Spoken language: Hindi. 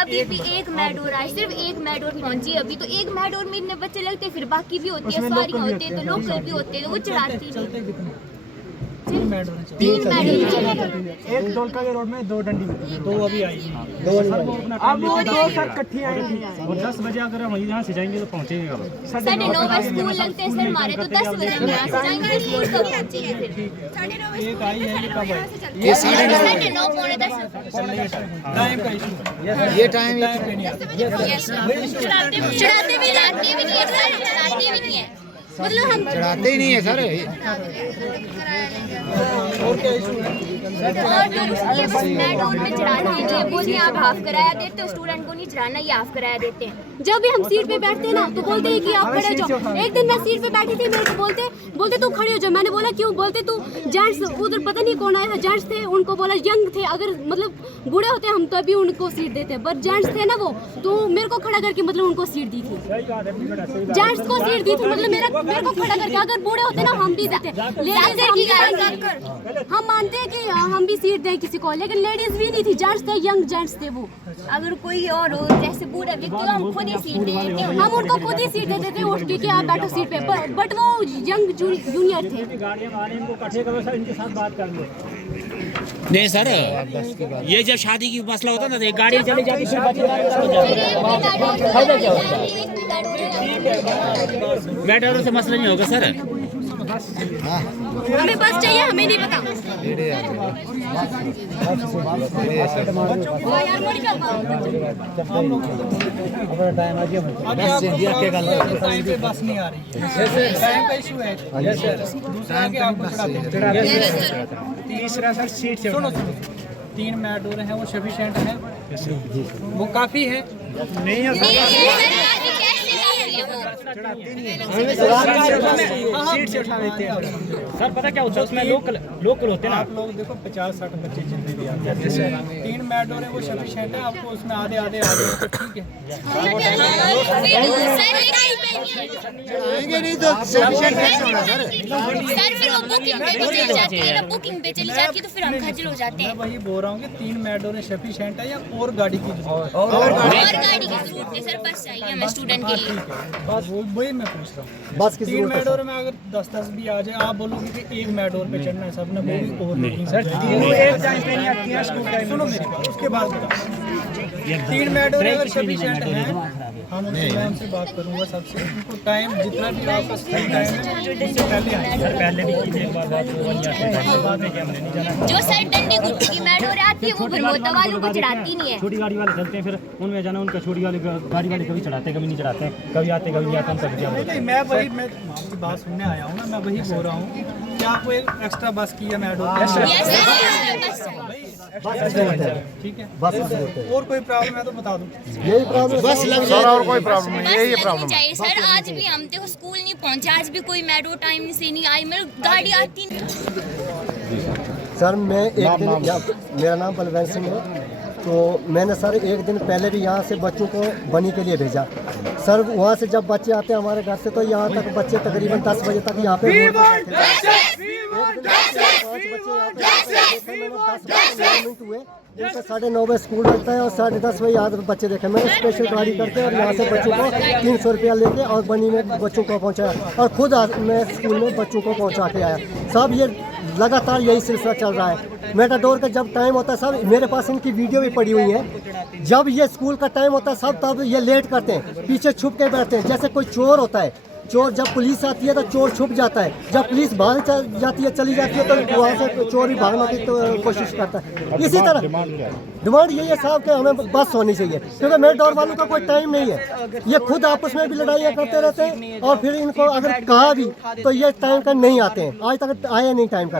अभी भी एक मेडोर आई, सिर्फ एक मेडोर पहुंची अभी, तो एक मेडोर में इतने बच्चे लगते हैं, फिर बाकी भी होती है, सवारियां होती है, तो लोकल भी होते हैं, तो वो चढ़ाती नहीं। तीन मेडोर, एक डोलका के रोड में 2 डंडी, 2 अभी आई। अब वो 2 साथ इकट्ठी आएंगी। और 10 बजे अगर हम यहाँ से जाएंगे तो पहुँचेंगे कब? 9:30 बजे स्कूल लगते हैं सर हमारे, तो 10 बजे हम यहाँ से जाएंगे, स्कूल कब पहुँचेंगे फिर? एक आई है, ये कब आई? ये 9:30 पौने 10 टाइम का इशू, ये टाइम चढ़ाते भी नहीं है सर, चढ़ाते भी नहीं है, मतलब हम चढ़ाते ही नहीं है सर। और क्या इशू है? और ये बस मेडोर में चढ़ाना ही नहीं है, बोलते हैं आप हाफ कराया देते हो, स्टूडेंट को नहीं चढ़ाना, ये हाफ कराया देते हैं। जब भी हम सीट पे बैठते हैं ना तो बोलते हैं कि आप खड़े हो जाओ। एक दिन मैं सीट पे बैठी थी, मेरे को बोलते तू खड़े हो जाओ। मैंने बोला क्यों? बोलते तू जेंट्स, उधर पता नहीं कौन आया था, जेंट्स थे, उनको बोला यंग थे, अगर मतलब बूढ़े होते हम तो अभी उनको सीट देते, पर जेंट्स थे ना वो, तो मेरे को खड़ा करके मतलब उनको सीट दी थी, जेंट्स को सीट दी थी, मतलब मेरे को खड़ा करके। अगर बूढ़े होते ना हम भी देते, हम मानते हैं कि हम भी सीट दें किसी को, लेकिन लेडीज भी नहीं थी, जेंट्स थे, यंग जेंट्स थे वो। अगर कोई और हो जैसे बूढ़ा व्यक्ति, तो हम खुद ही सीट देते हैं, हम उनको खुद ही सीट देते थे उठ के कि आप बैठो सीट पे, बट वो यंग जूनियर थे। गाड़ियाँ आ रही हैं, इनको इकट्ठे करो सर, इनके साथ बात कर लो। नहीं सर, ये जब शादी की मसला होता ना तो एक गाड़ी चली जाती, फिर फायदा क्या होता है? मेडोर से मसला नहीं होगा सर। हमें बस चाहिए, हमें नहीं पता। टाइम पे बस नहीं आ रही है, टाइम का इशू है। दूसरा कि आपको चढ़ाते हैं। तीसरा सर सीट से सुनो 3 मेडोर हैं, वो सफिशिएंट है, वो काफ़ी है। नहीं है सीट से उठा देते हैं सर पता क्या होता है उसमें, लोकल होते हैं ना। आप लोग देखो 50-60 बच्चे जितने भी आते हैं, 3 मेडोर है वो सफिशिएंट है, आपको उसमें आधे आ गए, ठीक है। आएंगे नहीं तो सफिशिएंट कैसे होना सर? सर फिर वो बुकिंग पे भी चली जाती है ना, बुकिंग पे चली जाती है, तो फिर हम खजल हो जाते हैं। मैं वही बोल रहा हूँ कि 3 मेडोर सफिशिएंट है या और गाड़ी की जरूरत है? और गाड़ी की जरूरत है सर, बस चाहिए हमें स्टूडेंट के लिए। बस वही मैं पूछ रहा हूँ। बस की 3 मेडोर में अगर 10-10 भी आ जाए, आप बोलोगे कि 1 मेडोर पे चढ़ना है सबने, वो भी और नहीं सर, तीनों एक टाइम पे नहीं आती है स्कूल टाइम। सुनो मेरी बात, उसके बाद बताओ। 3 मेडोर अगर सफिशिएंट है, हम उनसे बात करूँगा सबसे, उनको टाइम जितना भी आपका स्कूल टाइम है उससे पहले आए। पहले भी एक बार बात हुई है, बाद में कि हमने नहीं जाना। जो सर डंडी गुट्टी की मेडोर आती है वो भरमोता वालों को चढ़ाती नहीं है। छोटी गाड़ी वाले चलते हैं, फिर उनमें जाना, उनका छोटी वाले गाड़ी वाले कभी चढ़ाते हैं, कभी नहीं चढ़ाते हैं, कभी आते कभी नहीं आते, उनका क्या होता है? नहीं, मैं आपकी बात सुनने आया हूँ ना, मैं वही बोल रहा हूँ कि आपको एक एक्स्ट्रा बस की है मेडोर, ठीक है। और कोई प्रॉब्लम है तो बता दो। यही प्रॉब्लम बस लग सर और कोई प्रॉब्लम नहीं, यही प्रॉब्लम चाहिए सर। आज भी हम देखो स्कूल नहीं पहुंचे, आज भी कोई मेडोर टाइम से नहीं आई, मेरी गाड़ी आती नहीं। सर मैं एक दिन मेरा नाम बलवंत सिंह है, तो मैंने सर एक दिन पहले भी यहाँ से बच्चों को बनी के लिए भेजा। सर वहाँ से जब बच्चे आते हैं हमारे घर से, तो यहाँ तक बच्चे तकरीबन 10 बजे तक यहाँ पे रोड पर बैठे हुए। उनका 9:30 बजे स्कूल लगता है और 10:30 बजे यहाँ बच्चे देखे। मैंने स्पेशल गाड़ी करके और यहाँ से बच्चों को 300 रुपया लेके और बनी में बच्चों को पहुँचाया, और खुद मैं स्कूल में बच्चों को पहुँचा के आया। सब ये लगातार यही सिलसिला चल रहा है। मेटाडोर का जब टाइम होता है, सब मेरे पास इनकी वीडियो भी पड़ी हुई है, जब ये स्कूल का टाइम होता है सब तब ये लेट करते हैं, पीछे छुप के बैठते हैं। जैसे कोई चोर होता है, चोर जब पुलिस आती है तो चोर छुप जाता है, जब पुलिस भाग जाती है चली जाती है तो वहाँ से चोर भी भागने की तो कोशिश करता है। इसी तरह डिमांड यही है साहब कि हमें बस होनी चाहिए, क्योंकि मेटाडोर वालों का कोई टाइम नहीं है। ये खुद आपस में भी लड़ाइयाँ करते रहते हैं, और फिर इनको अगर कहा भी तो ये टाइम का नहीं आते हैं, आज तक आए नहीं टाइम का।